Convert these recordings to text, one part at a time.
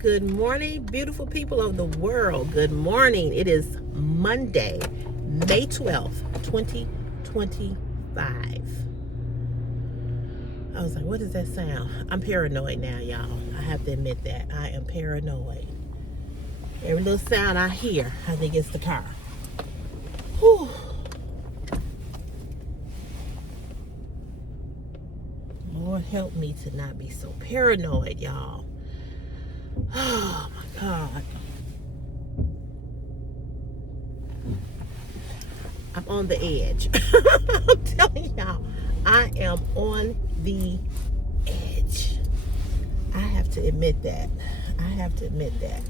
Good morning, beautiful people of the world. Good morning. It is Monday, May 12th, 2025. I was like, what does that sound? I'm paranoid now, y'all. I have to admit that. I am paranoid. Every little sound I hear, I think it's the car. Whew. Lord, help me to not be so paranoid, y'all. Oh, my God. I'm on the edge. I'm telling y'all, I am on the edge. I have to admit that. I have to admit that.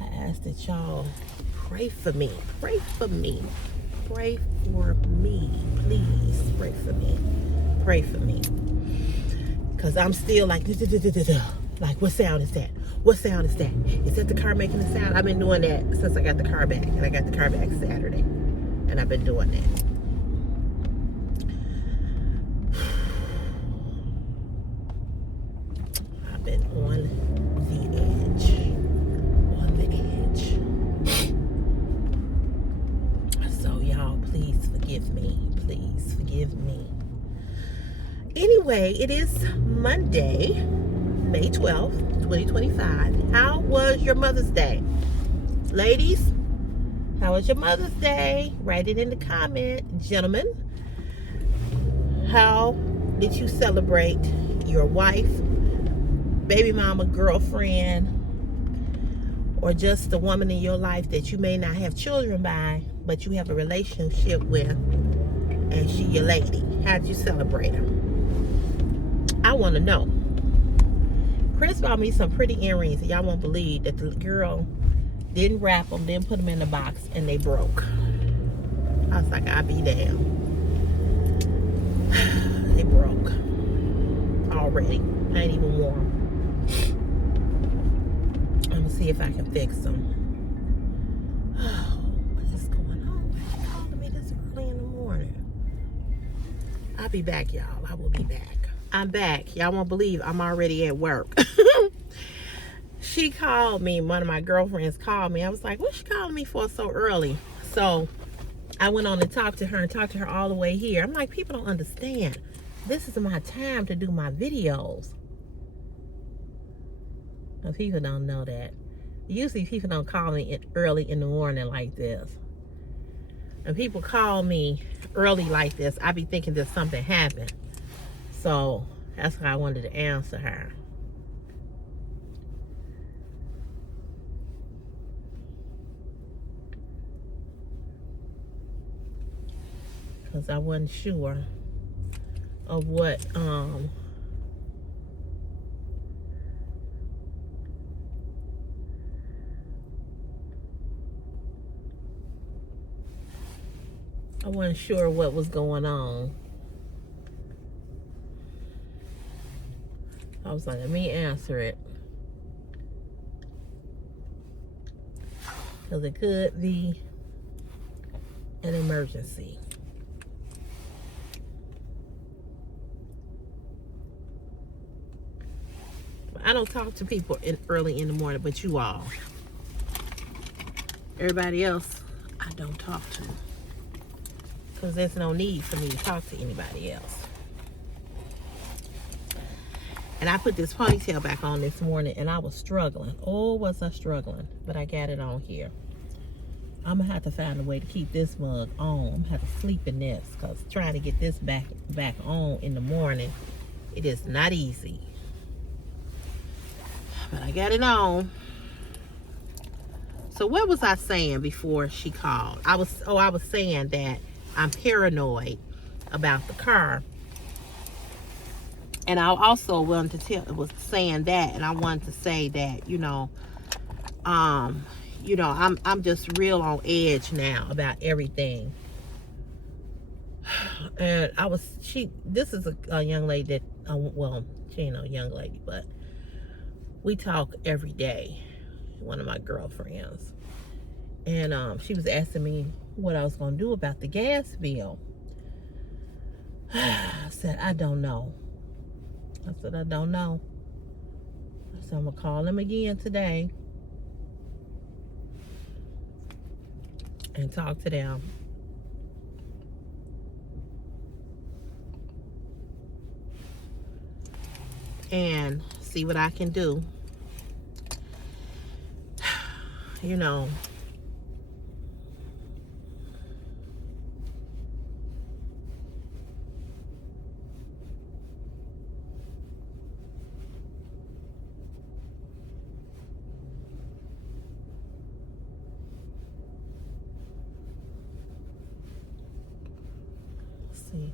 I ask that y'all pray for me. Pray for me. Pray for me. Please pray for me. Pray for me. Because I'm still like, like, what sound is that? What sound is that? Is that the car making a sound? I've been doing that since I got the car back. And I got the car back Saturday. And I've been doing that. I've been on the edge. On the edge. So y'all, please forgive me. Please forgive me. Anyway, it is Monday, May 12th, 2025. How was your Mother's Day? Ladies, how was your Mother's Day? Write it in the comment. Gentlemen, how did you celebrate your wife, baby mama, girlfriend, or just the woman in your life that you may not have children by, but you have a relationship with, and she your lady? How did you celebrate her? I want to know. Chris bought me some pretty earrings, and y'all won't believe that the girl didn't wrap them, didn't put them in the box, and they broke. I was like, I'll be damned. They broke already. I ain't even worn them. I'm gonna see if I can fix them. Oh, what is going on? Why are you calling me this early in the morning? I'll be back, y'all. I will be back. I'm back. Y'all won't believe I'm already at work. She called me. One of my girlfriends called me. I was like, what's she calling me for so early? So I went on and talked to her all the way here. I'm like, people don't understand. This is my time to do my videos. But people don't know that. Usually people don't call me early in the morning like this. And people call me early like this, I be thinking that something happened. So that's why I wanted to answer her. Because I wasn't sure of what I wasn't sure what was going on. I was like, let me answer it. Because it could be an emergency. I don't talk to people early in the morning, but you all. Everybody else, I don't talk to. Because there's no need for me to talk to anybody else. And I put this ponytail back on this morning, and I was struggling. Oh, was I struggling. But I got it on here. I'm going to have to find a way to keep this mug on. I'm going to have to sleep in this, because trying to get this back on in the morning, it is not easy. But I got it on. So what was I saying before she called? I was saying that I'm paranoid about the car. And I also wanted to was saying that, and I wanted to say that, I'm just real on edge now about everything. And this is a young lady that, well, she ain't no young lady, but we talk every day. One of my girlfriends. And she was asking me what I was going to do about the gas bill. I said, I don't know. I said, I don't know. I said, I'm going to call him again today and talk to them. And see what I can do. You know. See.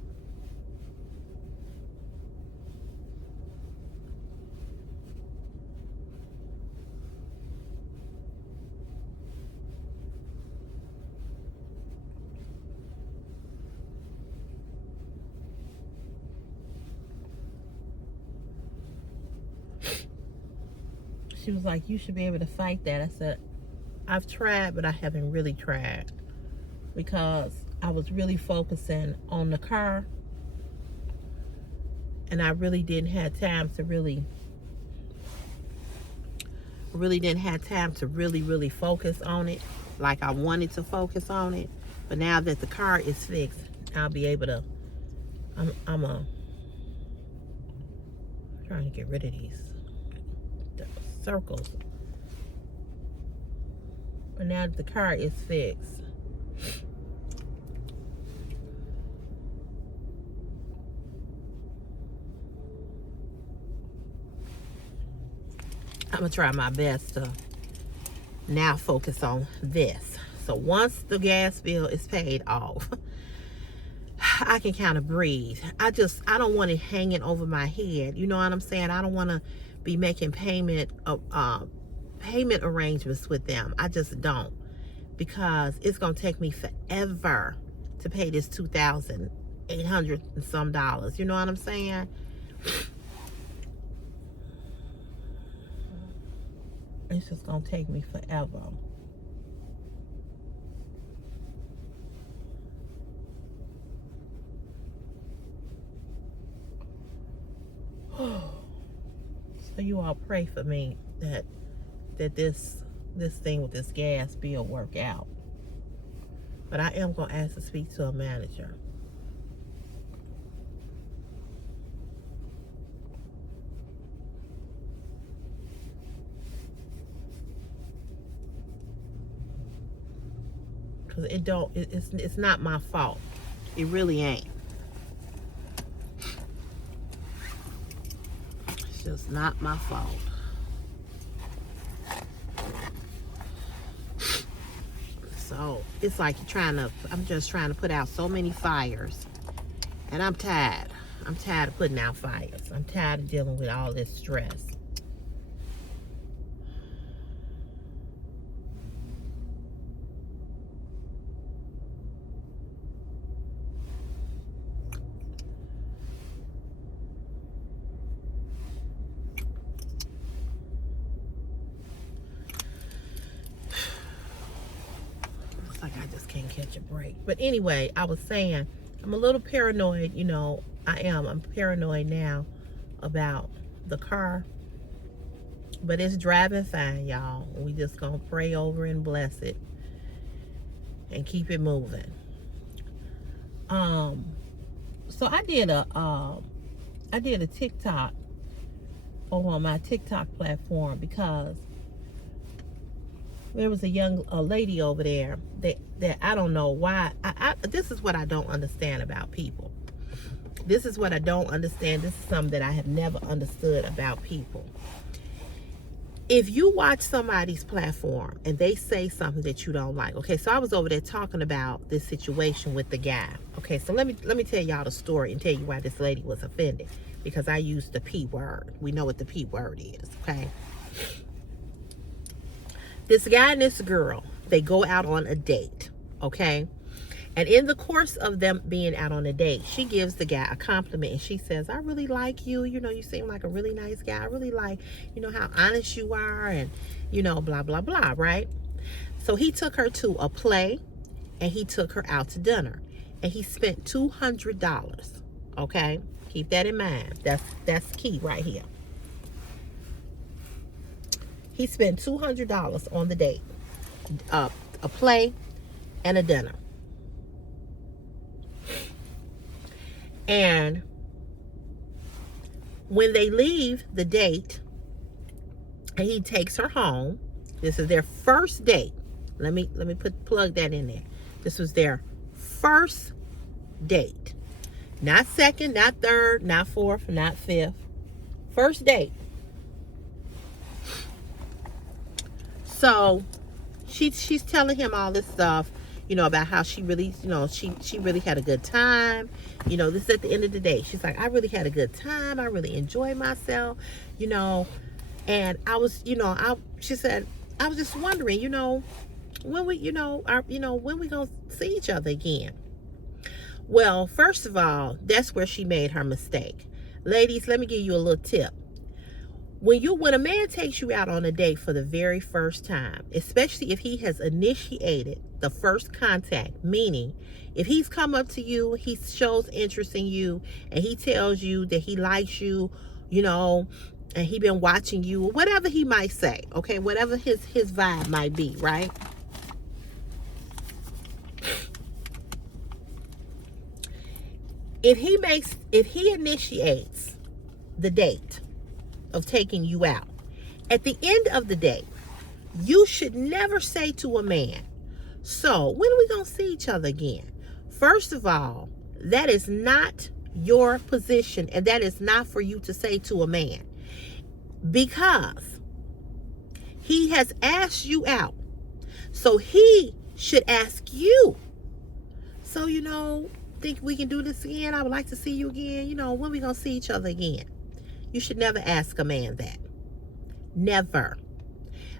She was like, you should be able to fight that. I said, I've tried, but I haven't really tried, because I was really focusing on the car, and I really didn't have time to really focus on it like I wanted to focus on it. But now that the car is fixed, I'll be able to. I'm trying to get rid of these circles. But now that the car is fixed, I'm gonna try my best to now focus on this. So once the gas bill is paid off, I can kind of breathe. I don't want it hanging over my head. You know what I'm saying? I don't want to be making payment arrangements with them. I just don't, because it's gonna take me forever to pay this $2,800 and some dollars. You know what I'm saying? It's just gonna take me forever. So you all pray for me that this thing with this gas bill work out. But I am gonna ask to speak to a manager. Cause it's not my fault. It really ain't. It's just not my fault. So it's like I'm just trying to put out so many fires, and I'm tired. I'm tired of putting out fires. I'm tired of dealing with all this stress. I just can't catch a break. But anyway, I was saying, I'm a little paranoid, you know. I'm paranoid now about the car. But it's driving fine, y'all. We just gonna pray over and bless it and keep it moving. So I did a TikTok over on my TikTok platform, because there was a lady over there that I don't know why. This is what I don't understand about people. This is what I don't understand. This is something that I have never understood about people. If you watch somebody's platform and they say something that you don't like, okay, so I was over there talking about this situation with the guy. Okay, so let me tell y'all the story and tell you why this lady was offended, because I used the P word. We know what the P word is, okay? This guy and this girl, they go out on a date, okay? And in the course of them being out on a date, she gives the guy a compliment, and she says, I really like you. You know, you seem like a really nice guy. I really like, you know, how honest you are, and, you know, blah, blah, blah, right? So he took her to a play, and he took her out to dinner, and he spent $200, okay? Keep that in mind. That's key right here. He spent $200 on the date, a play and a dinner. And when they leave the date and he takes her home, this is their first date. Let me plug that in there. This was their first date. Not second, not third, not fourth, not fifth. First date. So she's telling him all this stuff, about how she really, she really had a good time. This is at the end of the day. She's like, I really had a good time. I really enjoyed myself, and I was, she said, I was just wondering, when we, when we gonna see each other again? Well, first of all, that's where she made her mistake. Ladies, let me give you a little tip. When a man takes you out on a date for the very first time, especially if he has initiated the first contact, meaning if he's come up to you, he shows interest in you, and he tells you that he likes you, and he been watching you, or whatever he might say, okay, whatever his vibe might be, right? If he initiates the date of taking you out, at the end of the day, you should never say to a man, so when are we gonna see each other again? First of all, that is not your position, and that is not for you to say to a man, because he has asked you out. So he should ask you, so think we can do this again? I would like to see you again. When we gonna see each other again? You should never ask a man that. Never.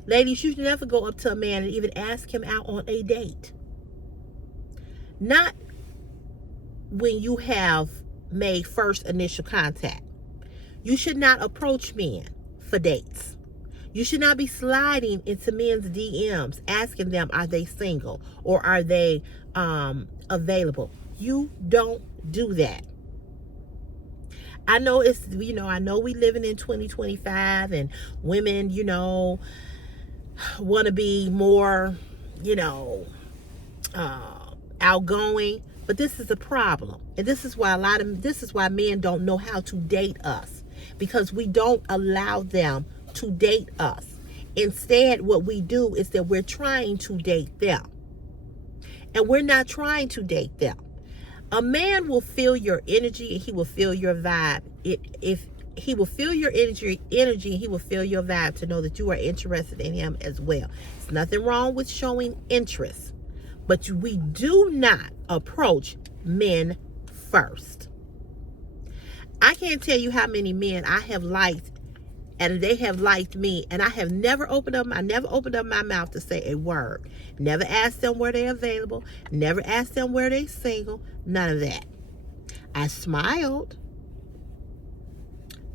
Ladies, you should never go up to a man and even ask him out on a date. Not when you have made first initial contact. You should not approach men for dates. You should not be sliding into men's DMs, asking them, are they single or are they available? You don't do that. I know I know we living in 2025 and women, want to be more, outgoing, but this is a problem. And this is why men don't know how to date us, because we don't allow them to date us. Instead, what we do is that we're trying to date them. And we're not trying to date them. A man will feel your energy and he will feel your vibe. If he will feel your energy and he will feel your vibe to know that you are interested in him as well. There's nothing wrong with showing interest, but we do not approach men first. I can't tell you how many men I have liked and they have liked me, and I have never opened up my mouth to say a word. Never asked them where they're available, never asked them where they're single, none of that. I smiled,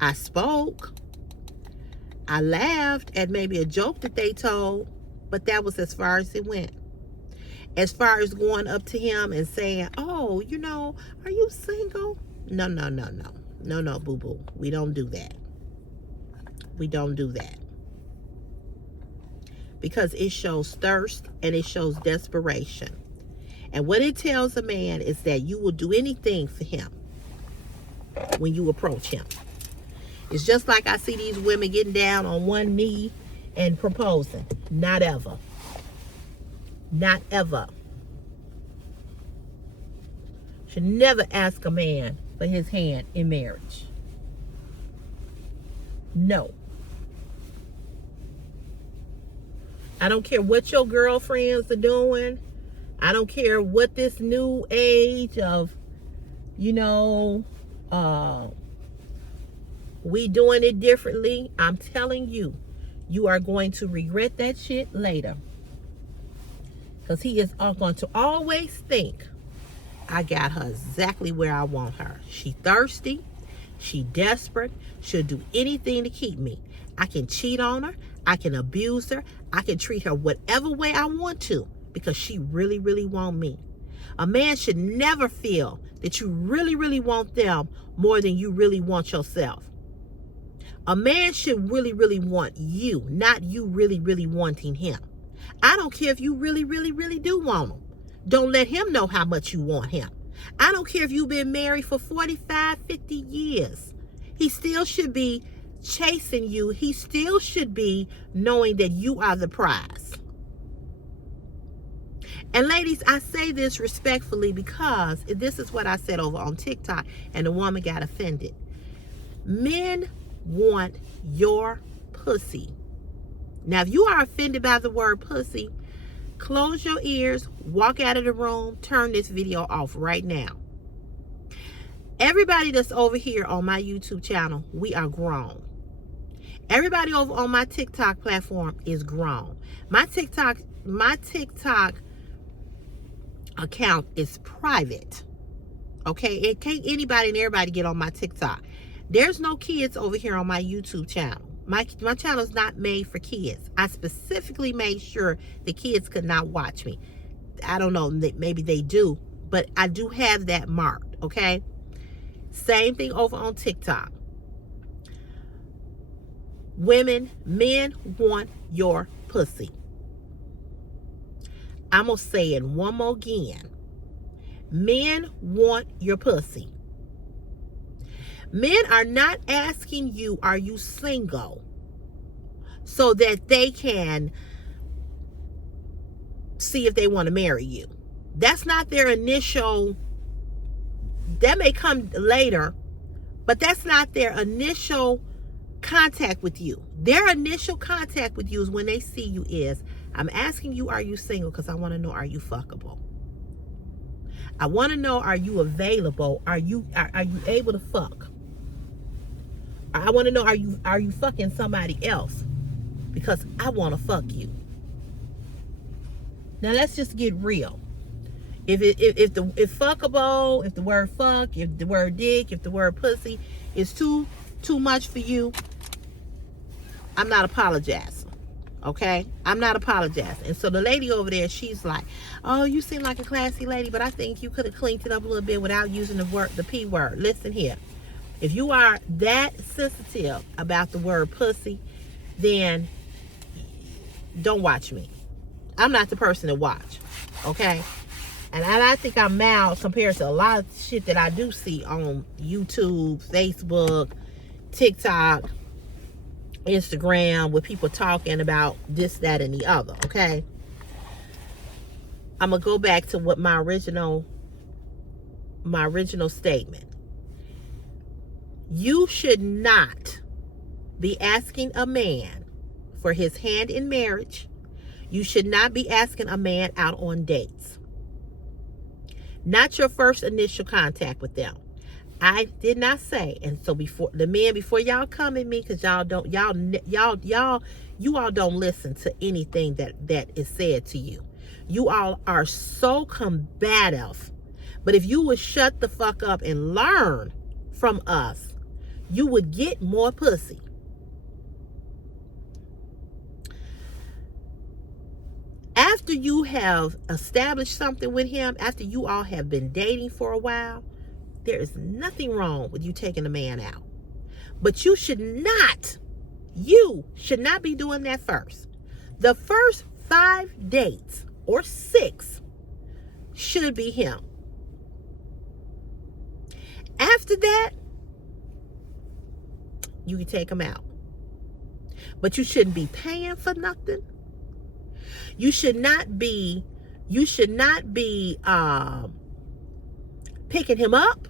I spoke, I laughed at maybe a joke that they told, but that was as far as it went. As far as going up to him and saying, oh, are you single? No, boo-boo. We don't do that. We don't do that. Because it shows thirst and it shows desperation. And what it tells a man is that you will do anything for him when you approach him. It's just like I see these women getting down on one knee and proposing. Not ever. Not ever. Should never ask a man for his hand in marriage. No. I don't care what your girlfriends are doing. I don't care what this new age of, we doing it differently. I'm telling you, you are going to regret that shit later. Because he is going to always think, I got her exactly where I want her. She thirsty. She desperate. She'll do anything to keep me. I can cheat on her. I can abuse her. I can treat her whatever way I want to, because she really, really want me. A man should never feel that you really, really want them more than you really want yourself. A man should really, really want you, not you really, really wanting him. I don't care if you really, really, really do want him. Don't let him know how much you want him. I don't care if you've been married for 45, 50 years. He still should be chasing you. He still should be knowing that you are the prize. And ladies, I say this respectfully because this is what I said over on TikTok and the woman got offended. Men want your pussy. Now, if you are offended by the word pussy, close your ears, walk out of the room, turn this video off right now. Everybody that's over here on my YouTube channel, we are grown. Everybody over on my TikTok platform is grown. My TikTok account is private. Okay? It can't anybody and everybody get on my TikTok. There's no kids over here on my YouTube channel. My channel is not made for kids. I specifically made sure the kids could not watch me. I don't know, maybe they do, but I do have that marked, okay? Same thing over on TikTok. Men want your pussy. I'm going to say it one more again. Men want your pussy. Men are not asking you, are you single? So that they can see if they want to marry you. That's not their initial, that may come later, but that's not their initial contact with you. Their initial contact with you is when they see you is, I'm asking you, are you single? Because I want to know, are you fuckable? I want to know, are you available? Are you able to fuck? I want to know, are you fucking somebody else? Because I want to fuck you. Now let's just get real. If fuckable, if the word fuck, if the word dick, if the word pussy is too much for you, I'm not apologizing. Okay? I'm not apologizing. And so the lady over there, she's like, oh, you seem like a classy lady, but I think you could have cleaned it up a little bit without using the P word. Listen here. If you are that sensitive about the word pussy, then don't watch me. I'm not the person to watch, okay? And I think I'm mild compared to a lot of shit that I do see on YouTube, Facebook, TikTok, Instagram, with people talking about this, that, and the other, okay? I'm going to go back to what my original statement. You should not be asking a man for his hand in marriage. You should not be asking a man out on dates. Not your first initial contact with them. I did not say, and so before y'all come at me, because you all don't listen to anything that is said to you. You all are so combative. But if you would shut the fuck up and learn from us, you would get more pussy. After you have established something with him, after you all have been dating for a while, there is nothing wrong with you taking a man out. But you should not be doing that first. The first 5 dates or 6 should be him. After that, you can take him out. But you shouldn't be paying for nothing. You should not be picking him up.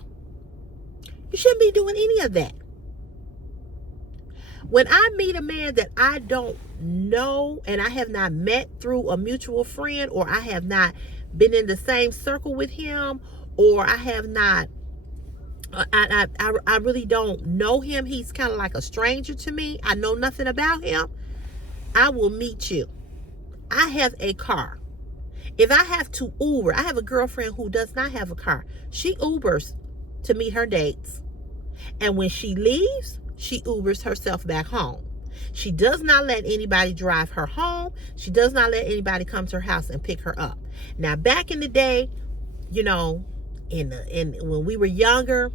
You shouldn't be doing any of that. When I meet a man that I don't know and I have not met through a mutual friend, or I have not been in the same circle with him, or I have not, I really don't know him. He's kind of like a stranger to me. I know nothing about him. I will meet you. I have a car. If I have to Uber, I have a girlfriend who does not have a car. She Ubers to meet her dates. And when she leaves, she Ubers herself back home. She does not let anybody drive her home. She does not let anybody come to her house and pick her up. Now, back in the day, you know, in when we were younger,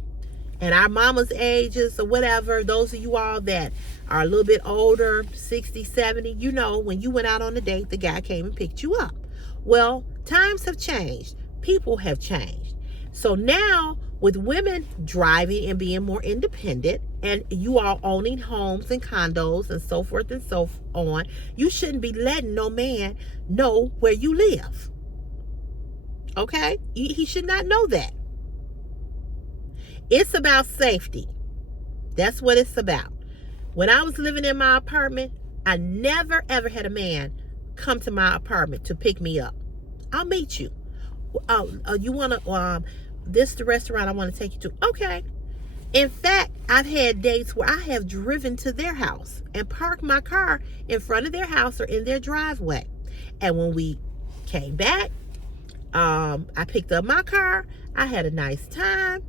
and our mama's ages or whatever, those of you all that are a little bit older, 60, 70, you know, when you went out on a date, the guy came and picked you up. Well, times have changed. People have changed. So now, with women driving and being more independent, and you all owning homes and condos and so forth and so on, you shouldn't be letting no man know where you live. Okay? He should not know that. It's about safety. That's what it's about. When I was living in my apartment, I never ever had a man come to my apartment to pick me up. I'll meet you. You want to, this the restaurant I want to take you to. Okay. In fact, I've had dates where I have driven to their house and parked my car in front of their house or in their driveway. And when we came back, I picked up my car. I had a nice time.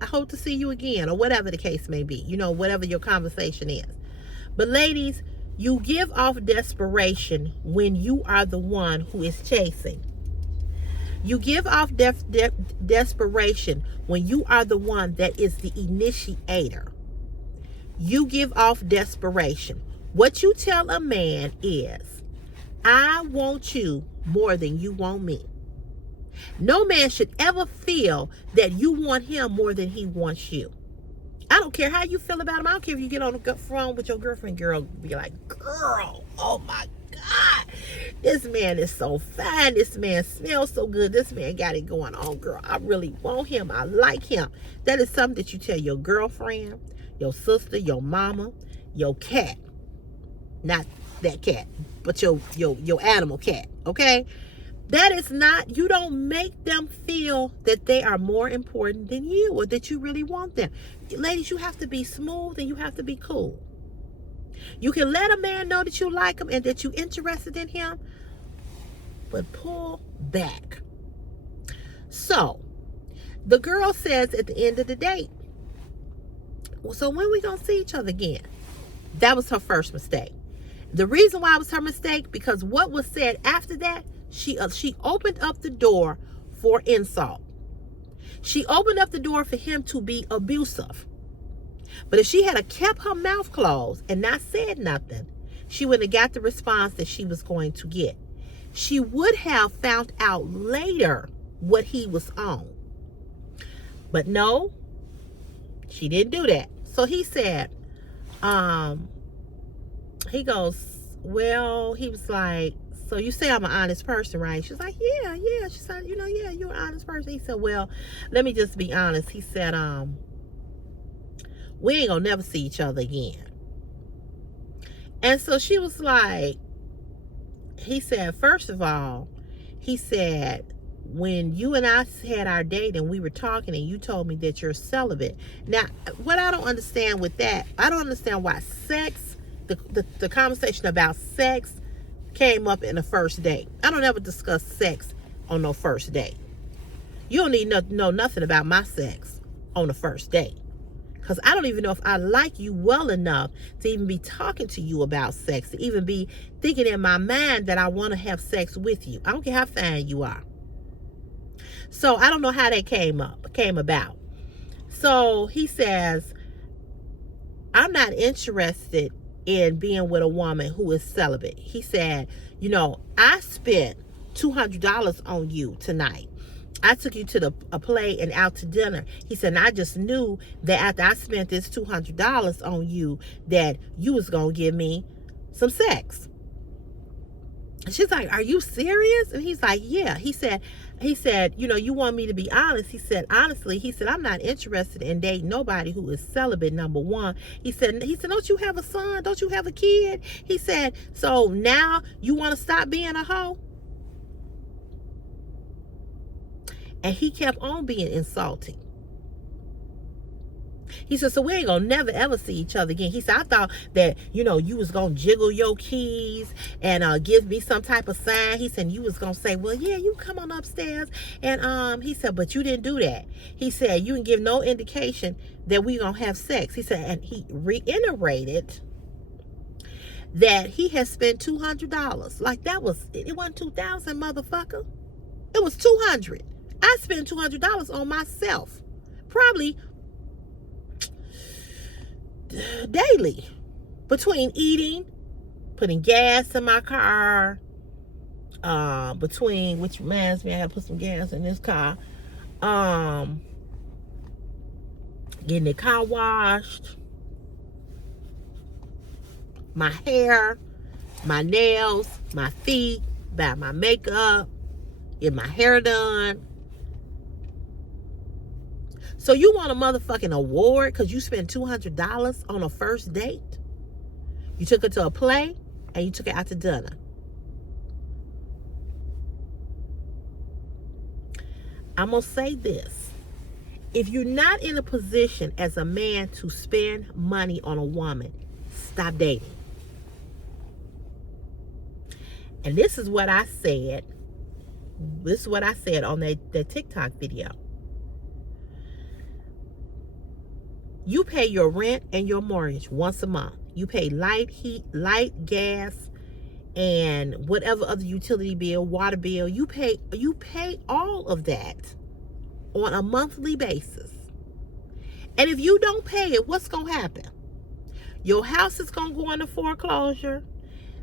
I hope to see you again, or whatever the case may be, you know, whatever your conversation is. But ladies, you give off desperation when you are the one who is chasing. You give off desperation when you are the one that is the initiator. You give off desperation. What you tell a man is, I want you more than you want me. No man should ever feel that you want him more than he wants you. I don't care how you feel about him. I don't care if you get on the phone with your girlfriend, girl, be like, girl, oh my God, this man is so fine. This man smells so good. This man got it going on, girl. I really want him. I like him. That is something that you tell your girlfriend, your sister, your mama, your cat. Not that cat, but your animal cat, okay? That is not, you don't make them feel that they are more important than you or that you really want them. Ladies, you have to be smooth and you have to be cool. You can let a man know that you like him and that you're interested in him, but pull back. So, the girl says at the end of the date, well, so when we going to see each other again? That was her first mistake. The reason why it was her mistake, because what was said after that, she opened up the door for insult. She opened up the door for him to be abusive. But if she had kept her mouth closed and not said nothing, she wouldn't have got the response that she was going to get. She would have found out later what he was on. But no, she didn't do that. So he said, he goes, well, he was like, so you say I'm an honest person, right? She's like, yeah. She said, yeah, you're an honest person. He said, well, let me just be honest. He said, we ain't gonna never see each other again. And so she was like, he said, first of all, he said, when you and I had our date and we were talking and you told me that you're celibate. Now, what I don't understand with that, I don't understand why sex, the conversation about sex came up in the first date. I don't ever discuss sex on no first date. You don't need to know nothing about my sex on the first date. Because I don't even know if I like you well enough to even be talking to you about sex, to even be thinking in my mind that I want to have sex with you. I don't care how fine you are. So I don't know how that came about. So he says, I'm not interested in being with a woman who is celibate. He said, I spent $200 on you tonight. I took you to a play and out to dinner. He said, and I just knew that after I spent this $200 on you, that you was going to give me some sex. And she's like, are you serious? And he's like, yeah. He said, you want me to be honest? He said, honestly, I'm not interested in dating nobody who is celibate, number one. He said, don't you have a son? Don't you have a kid? He said, so now you want to stop being a hoe? And he kept on being insulting. He said, so we ain't gonna never ever see each other again. He said, I thought that, you was gonna jiggle your keys and give me some type of sign. He said, you was gonna say, well, yeah, you come on upstairs. And he said, but you didn't do that. He said, you didn't give no indication that we gonna have sex. He said, and he reiterated that he has spent $200. Like that was, it wasn't 2,000, motherfucker. It was 200. I spent $200 on myself, probably daily, between eating, putting gas in my car, which reminds me, I gotta put some gas in this car, getting the car washed, my hair, my nails, my feet, buy my makeup, get my hair done. So you want a motherfucking award because you spent $200 on a first date? You took her to a play and you took her out to dinner. I'm going to say this. If you're not in a position as a man to spend money on a woman, stop dating. And this is what I said. This is what I said on that TikTok video. You pay your rent and your mortgage once a month. You pay light, heat, light, gas, and whatever other utility bill, water bill. You pay all of that on a monthly basis. And if you don't pay it, what's going to happen? Your house is going to go into foreclosure.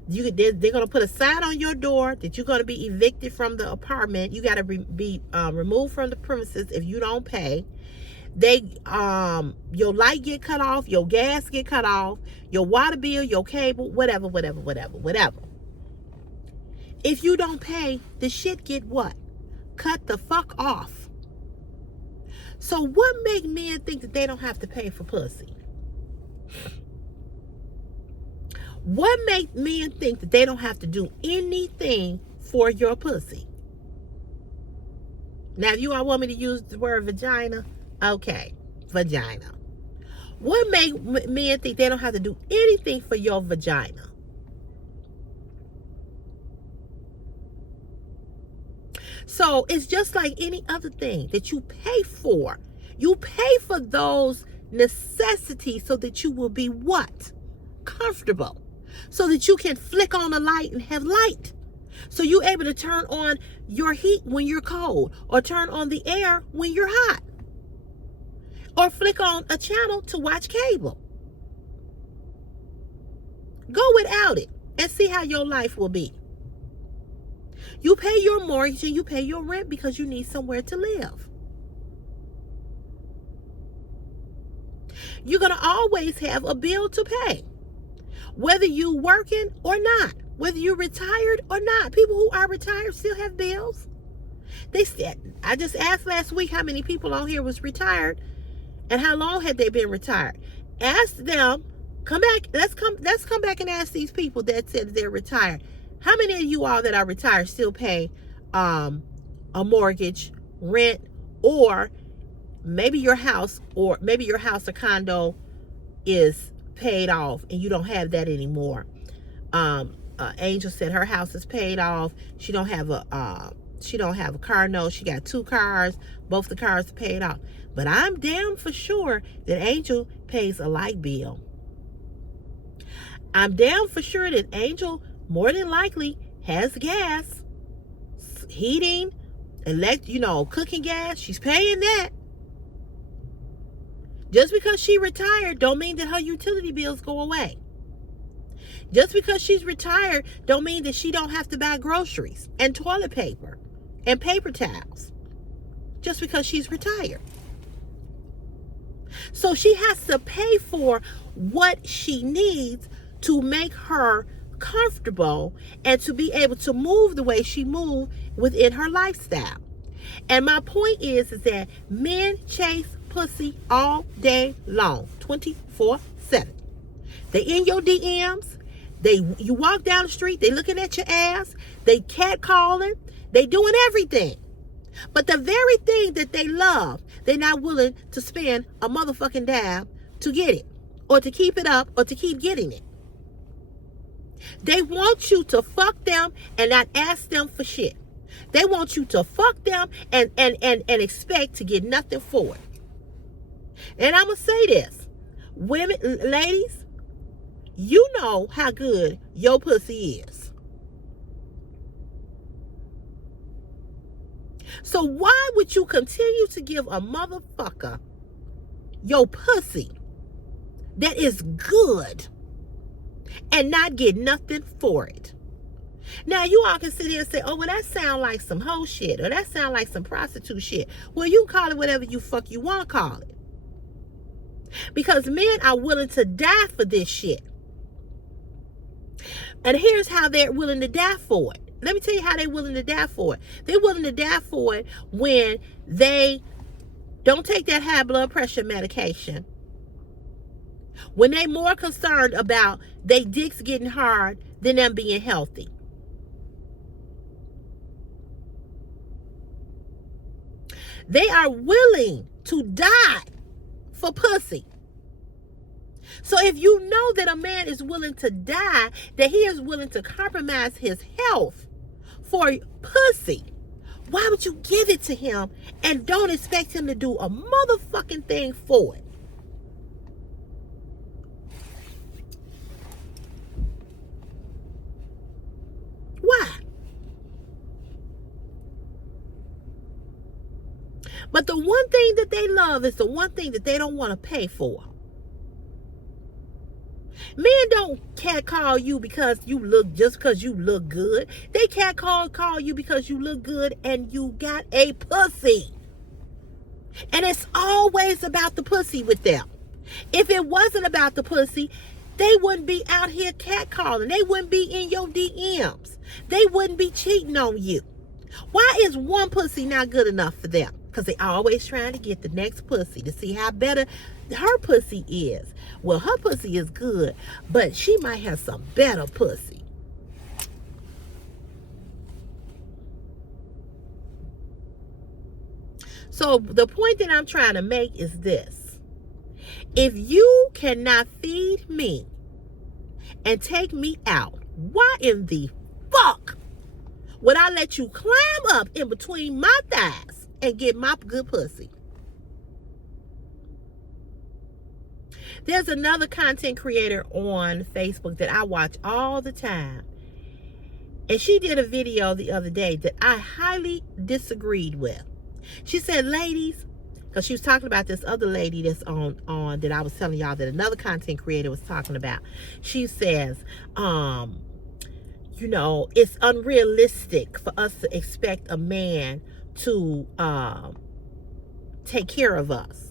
They're going to put a sign on your door that you're going to be evicted from the apartment. You got to be removed from the premises if you don't pay. Your light get cut off, your gas get cut off, your water bill, your cable, whatever. If you don't pay, the shit get what? Cut the fuck off. So what make men think that they don't have to pay for pussy? What make men think that they don't have to do anything for your pussy? Now, if you all want me to use the word vagina, okay, vagina. What make men think they don't have to do anything for your vagina? So it's just like any other thing that you pay for. You pay for those necessities so that you will be what? Comfortable. So that you can flick on a light and have light. So you're able to turn on your heat when you're cold, or turn on the air when you're hot, or flick on a channel to watch cable. Go without it and see how your life will be. You pay your mortgage and you pay your rent because you need somewhere to live. You're going to always have a bill to pay, whether you working or not, whether you're retired or not. People who are retired still have bills. I just asked last week how many people on here was retired and how long had they been retired. Ask them. Come back. Let's come back and ask these people that said they're retired. How many of you all that are retired still pay a mortgage, rent, or maybe your house or condo is paid off and you don't have that anymore? Angel said her house is paid off. She don't have a car note. She got 2 cars. Both the cars are paid off. But I'm damn for sure that Angel pays a light bill. I'm damn for sure that Angel more than likely has gas, heating, cooking gas. She's paying that. Just because she retired don't mean that her utility bills go away. Just because she's retired don't mean that she don't have to buy groceries and toilet paper and paper towels. Just because she's retired. So she has to pay for what she needs to make her comfortable and to be able to move the way she moves within her lifestyle. And my point is that men chase pussy all day long, 24/7. They in your DMs. You walk down the street, they looking at your ass, they catcalling, they doing everything. But the very thing that they love, they're not willing to spend a motherfucking dime to get it, or to keep it up, or to keep getting it. They want you to fuck them and not ask them for shit. They want you to fuck them and expect to get nothing for it. And I'm going to say this. Women, ladies, you know how good your pussy is. So why would you continue to give a motherfucker your pussy that is good and not get nothing for it? Now, you all can sit here and say, oh, well, that sound like some hoe shit, or that sound like some prostitute shit. Well, you can call it whatever you want to call it. Because men are willing to die for this shit. And here's how they're willing to die for it. Let me tell you how they're willing to die for it. They're willing to die for it when they don't take that high blood pressure medication. When they more concerned about their dicks getting hard than them being healthy. They are willing to die for pussy. So if you know that a man is willing to die, that he is willing to compromise his health for pussy, why would you give it to him and don't expect him to do a motherfucking thing for it? Why? But the one thing that they love is the one thing that they don't want to pay for. Men don't catcall you because you look, just because you look good. They call you because you look good and you got a pussy. And it's always about the pussy with them. If it wasn't about the pussy, they wouldn't be out here catcalling. They wouldn't be in your DMs. They wouldn't be cheating on you. Why is one pussy not good enough for them? Because they always trying to get the next pussy to see how better her pussy is. Well, her pussy is good, but she might have some better pussy. So the point that I'm trying to make is this. If you cannot feed me and take me out, why in the fuck would I let you climb up in between my thighs and get my good pussy? There's another content creator on Facebook that I watch all the time. And she did a video the other day that I highly disagreed with. She said, ladies, because she was talking about this other lady that's on that I was telling y'all that another content creator was talking about. She says, you know, it's unrealistic for us to expect a man to take care of us.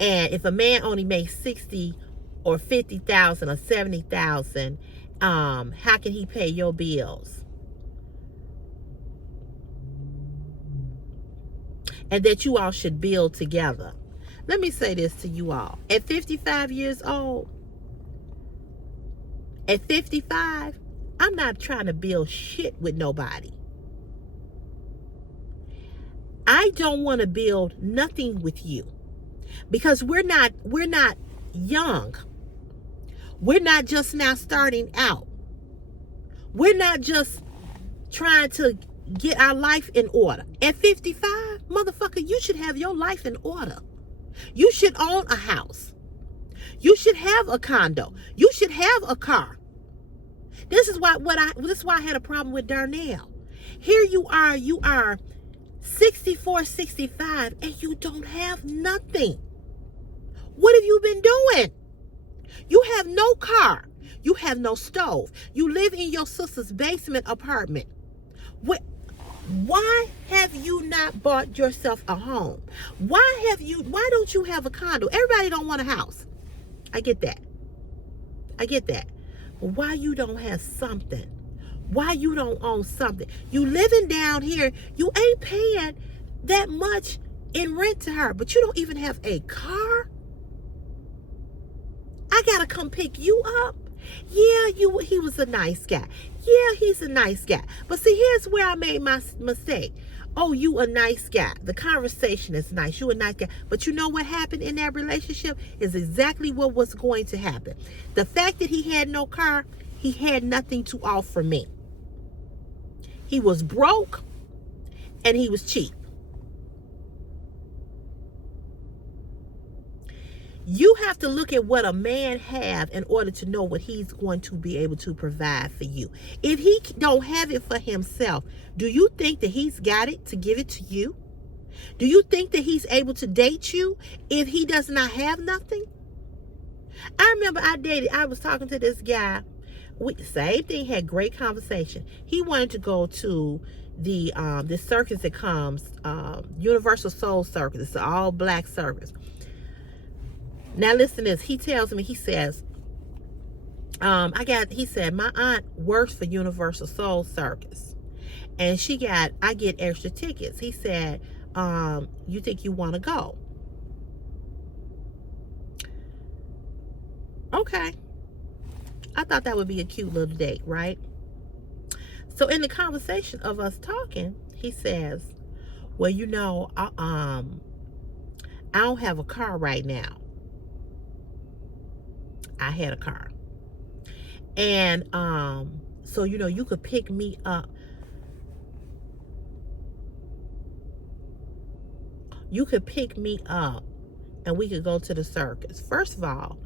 And if a man only makes 60 or 50,000 or 70,000, how can he pay your bills? And that you all should build together. Let me say this to you all. At 55 years old, at 55, I'm not trying to build shit with nobody. I don't want to build nothing with you. Because we're not young. We're not just now starting out. We're not just trying to get our life in order. At 55, motherfucker, you should have your life in order. You should own a house. You should have a condo. You should have a car. This is why I had a problem with Darnell. Here you are 64, 65, and you don't have nothing. What have you been doing? You have no car. You have no stove. You live in your sister's basement apartment. Why have you not bought yourself a home? Why don't you have a condo? Everybody don't want a house. I get that. But why you don't have something? Why you don't own something? You living down here, you ain't paying that much in rent to her, but you don't even have a car? I gotta come pick you up? Yeah, he was a nice guy. Yeah, he's a nice guy. But see, here's where I made my mistake. Oh, you a nice guy. The conversation is nice. You a nice guy. But you know what happened in that relationship is exactly what was going to happen. The fact that he had no car, he had nothing to offer me. He was broke and he was cheap. You have to look at what a man have in order to know what he's going to be able to provide for you. If he don't have it for himself, do you think that he's got it to give it to you? Do you think that he's able to date you if he does not have nothing? I remember I was talking to this guy. Same thing, had great conversation. He wanted to go to the this circus that comes, Universal Soul Circus. It's an all black circus. Now listen to this. He tells me, he says, he said, my aunt works for Universal Soul Circus. And I get extra tickets. He said, you think you want to go? Okay. I thought that would be a cute little date, right? So in the conversation of us talking, he says, well, I don't have a car right now. I had a car. And so you could pick me up. You could pick me up and we could go to the circus. First of all,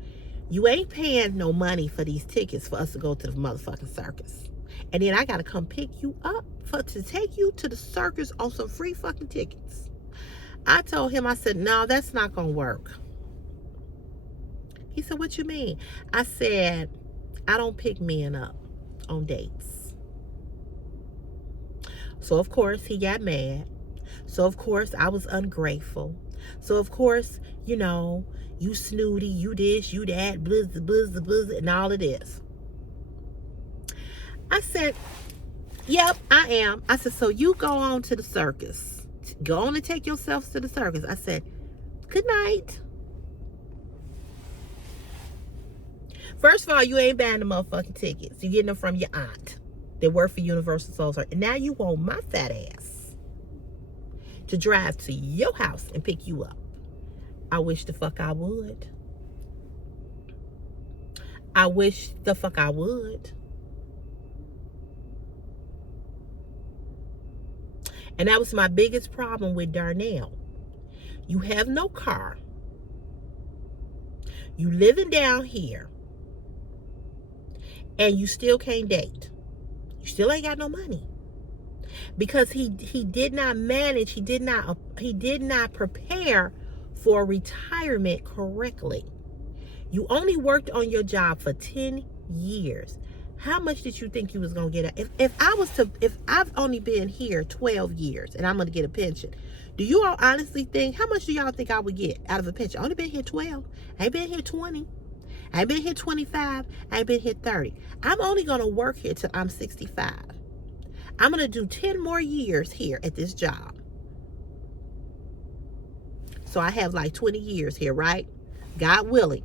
you ain't paying no money for these tickets for us to go to the motherfucking circus. And then I gotta come pick you up to take you to the circus on some free fucking tickets. I told him, I said, no, that's not gonna work. He said, what you mean? I said, I don't pick men up on dates. So of course he got mad. So of course I was ungrateful. So of course, you snooty, you this, you that, blah, and all of this. I said, yep, I am. I said, so you go on to the circus. Go on and take yourself to the circus. I said, good night. First of all, you ain't buying the motherfucking tickets. You're getting them from your aunt that work for Universal Soul Circus. And now you want my fat ass to drive to your house and pick you up. I wish the fuck I would. I wish the fuck I would. And that was my biggest problem with Darnell. You have no car. You living down here. And you still can't date. You still ain't got no money. Because he did not manage, he did not prepare for retirement correctly. You only worked on your job for 10 years. How much did you think you was gonna get out? If I've only been here 12 years and I'm gonna get a pension, do you all honestly think, how much do y'all think I would get out of a pension? I only been here 12. I ain't been here 20. I ain't been here 25. I ain't been here 30. I'm only gonna work here till I'm 65. I'm gonna do 10 more years here at this job. So I have like 20 years here, right? God willing.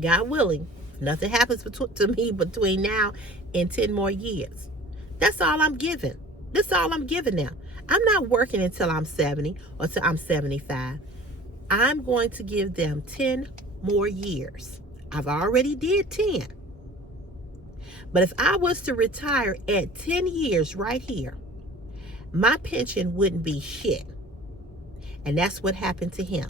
God willing, nothing happens to me between now and 10 more years. That's all I'm giving. That's all I'm giving now. I'm not working until I'm 70 or until I'm 75. I'm going to give them 10 more years. I've already did 10. But if I was to retire at 10 years right here, my pension wouldn't be shit. And that's what happened to him.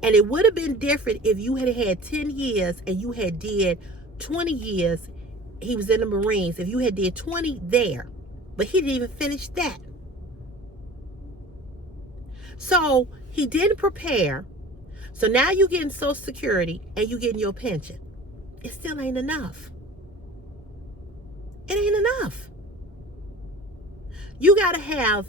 And it would have been different if you had had 10 years and you had did 20 years. He was in the Marines. If you had did 20 there, but he didn't even finish that. So he didn't prepare. So now you're getting Social Security and you're getting your pension. It still ain't enough. It ain't enough. You got to have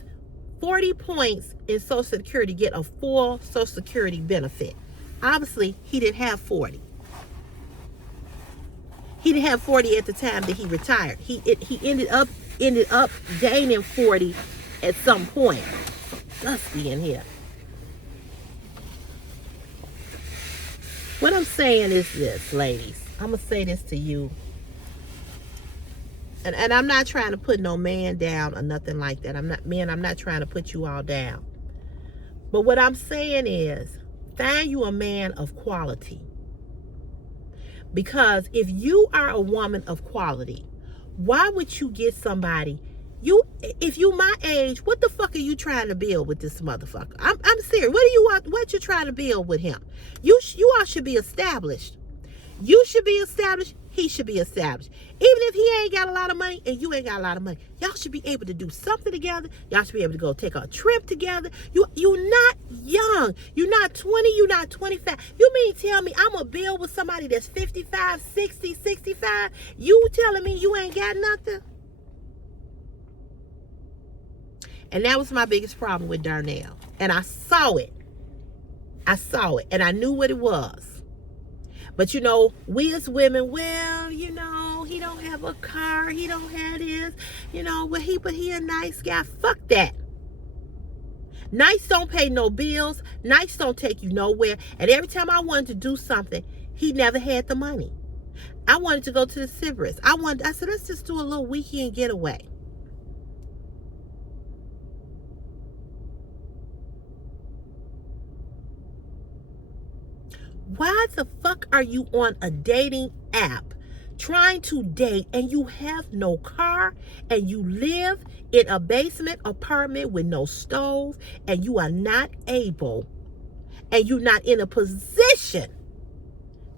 40 points in Social Security to get a full Social Security benefit. Obviously, he didn't have 40. He didn't have 40 at the time that he retired. He ended up gaining 40 at some point. Dusty in here. What I'm saying is this, ladies. I'm going to say this to you. And I'm not trying to put no man down or nothing like that. I'm not trying to put you all down. But what I'm saying is, find you a man of quality. Because if you are a woman of quality, why would you get somebody If you my age, what the fuck are you trying to build with this motherfucker? I'm serious. What do you want? What you trying to build with him? You all should be established. You should be established. He should be established. Even if he ain't got a lot of money and you ain't got a lot of money, y'all should be able to do something together. Y'all should be able to go take a trip together. You're not young. You're not 20. You're not 25. You mean tell me I'm going to build with somebody that's 55, 60, 65? You telling me you ain't got nothing? And that was my biggest problem with Darnell. And I saw it. And I knew what it was. But we as women, well, he don't have a car, he don't have this, but he a nice guy. Fuck that. Nice don't pay no bills. Nice don't take you nowhere. And every time I wanted to do something, he never had the money. I wanted to go to the Cyprus. I said, let's just do a little weekend getaway. Why the fuck are you on a dating app trying to date and you have no car and you live in a basement apartment with no stove and you are not able and you're not in a position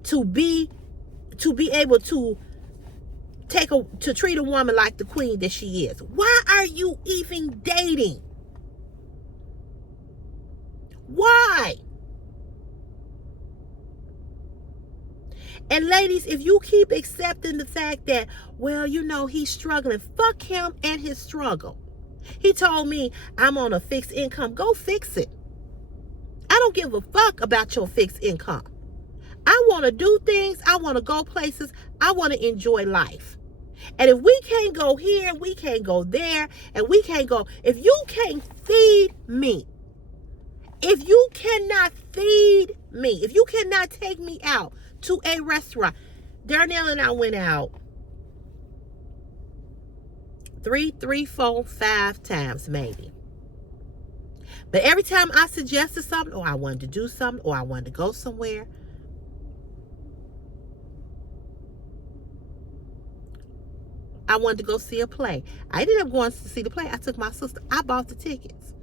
to be able to treat a woman like the queen that she is? Why are you even dating? Why? And ladies, if you keep accepting the fact that, well, he's struggling, fuck him and his struggle. He told me I'm on a fixed income. Go fix it. I don't give a fuck about your fixed income. I want to do things. I want to go places. I want to enjoy life. And if we can't go here, we can't go there, and we can't go, if you can't feed me, if you cannot feed me, if you cannot take me out to a restaurant. Darnell and I went out 3, 4, 5 times maybe. But every time I suggested something, or I wanted to do something, or I wanted to go somewhere, I wanted to go see a play. I ended up going to see the play. I took my sister. I bought the tickets.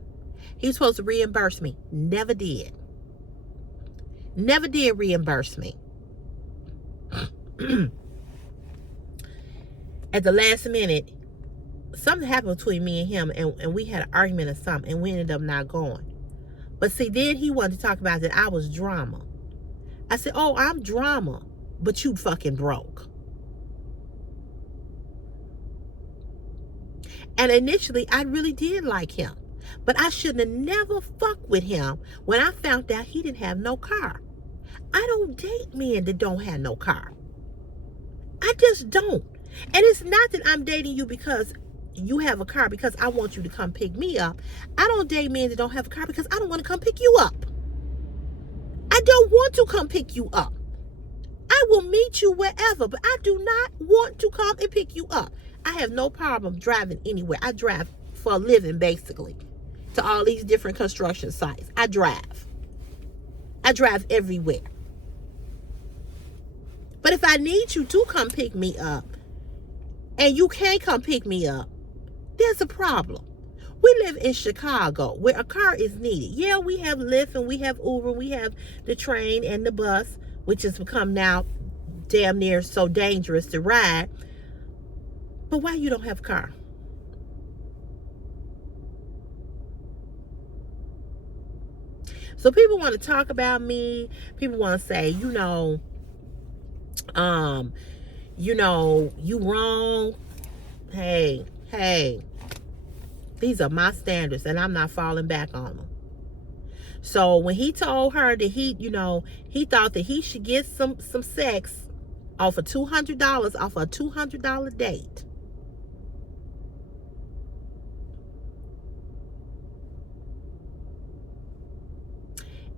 He was supposed to reimburse me. Never did. Never did reimburse me. At the last minute, something happened between me and him, and we had an argument or something, and we ended up not going. But see, then he wanted to talk about that I was drama. I said, oh, I'm drama, but you fucking broke. And initially, I really did like him. But I shouldn't have never fucked with him when I found out he didn't have no car. I don't date men that don't have no car. I just don't. And it's not that I'm dating you because you have a car because I want you to come pick me up. I don't date men that don't have a car because I don't want to come pick you up. I don't want to come pick you up. I will meet you wherever, but I do not want to come and pick you up. I have no problem driving anywhere. I drive for a living, basically, to all these different construction sites. I drive everywhere. But if I need you to come pick me up and you can't come pick me up, there's a problem. We live in Chicago where a car is needed. Yeah, we have Lyft and we have Uber. We have the train and the bus, which has become now damn near so dangerous to ride. But why you don't have a car? So people want to talk about me. People want to say, you wrong. Hey, these are my standards and I'm not falling back on them. So when he told her that he thought that he should get some sex off of $200 off a $200 date.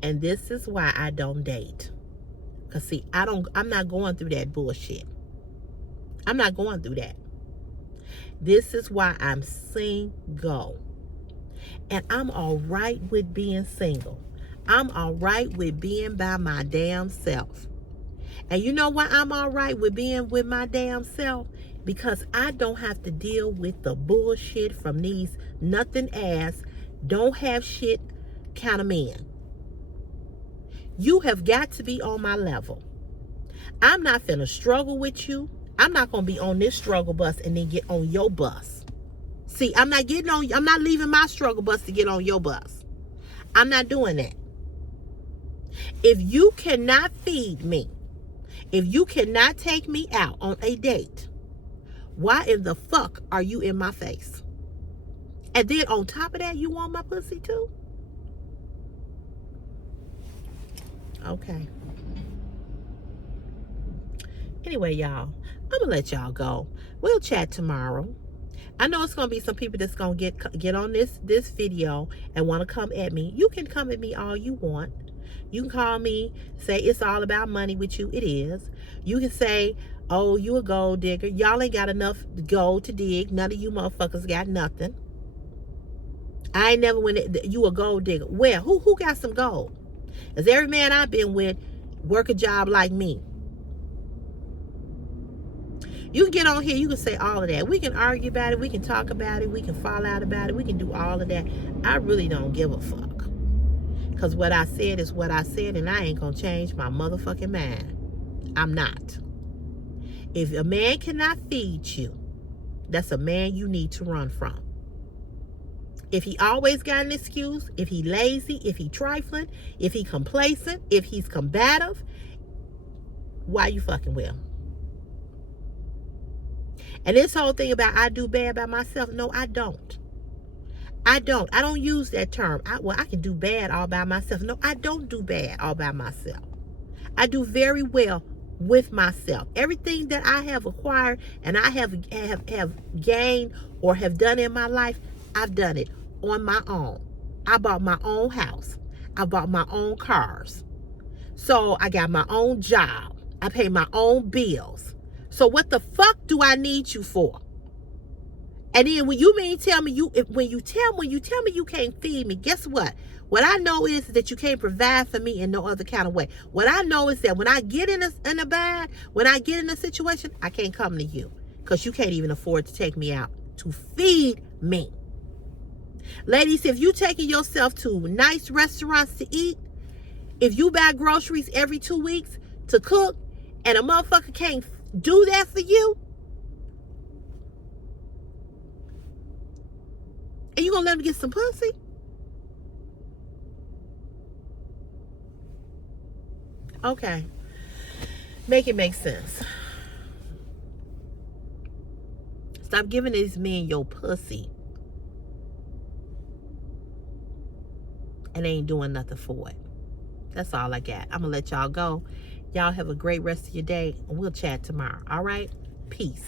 And this is why I don't date. Because see, I'm not going through that bullshit. I'm not going through that. This is why I'm single. And I'm all right with being single. I'm all right with being by my damn self. And you know why I'm all right with being with my damn self? because I don't have to deal with the bullshit from these nothing ass, don't have shit kind of men. You have got to be on my level. I'm not finna struggle with you. I'm not gonna be on this struggle bus and then get on your bus. See, I'm not leaving my struggle bus to get on your bus. I'm not doing that. If you cannot feed me, if you cannot take me out on a date, why in the fuck are you in my face? And then on top of that, you want my pussy too? Okay. Anyway, y'all, I'm gonna let y'all go. We'll chat tomorrow. I know it's gonna be some people that's gonna get on this video and want to come at me. You can come at me all you want. You can call me, say it's all about money with you. It is. You can say, oh, you a gold digger. Y'all ain't got enough gold to dig. None of you motherfuckers got nothing. I ain't never you a gold digger. Well, who got some gold? Because every man I've been with work a job like me. You can get on here, you can say all of that. We can argue about it, we can talk about it, we can fall out about it, we can do all of that. I really don't give a fuck. Because what I said is what I said, and I ain't gonna change my motherfucking mind. I'm not. If a man cannot feed you, that's a man you need to run from. If he always got an excuse, if he lazy, if he trifling, if he complacent, if he's combative, why you fucking with him? And this whole thing about I do bad by myself, no, I don't. I don't use that term. I can do bad all by myself. No, I don't do bad all by myself. I do very well with myself. Everything that I have acquired and I have gained or have done in my life, I've done it on my own. I bought my own house. I bought my own cars. So I got my own job. I pay my own bills. So what the fuck do I need you for? And then when you tell me you can't feed me, guess what? What I know is that you can't provide for me in no other kind of way. What I know is that when I get in a bad, when I get in a situation, I can't come to you because you can't even afford to take me out to feed me. Ladies, if you taking yourself to nice restaurants to eat, if you buy groceries every 2 weeks to cook, and a motherfucker can't do that for you, and you gonna let him get some pussy? Okay. Make it make sense. Stop giving these men your pussy and they ain't doing nothing for it. That's all I got. I'm gonna let y'all go. Y'all have a great rest of your day, and we'll chat tomorrow. All right? Peace.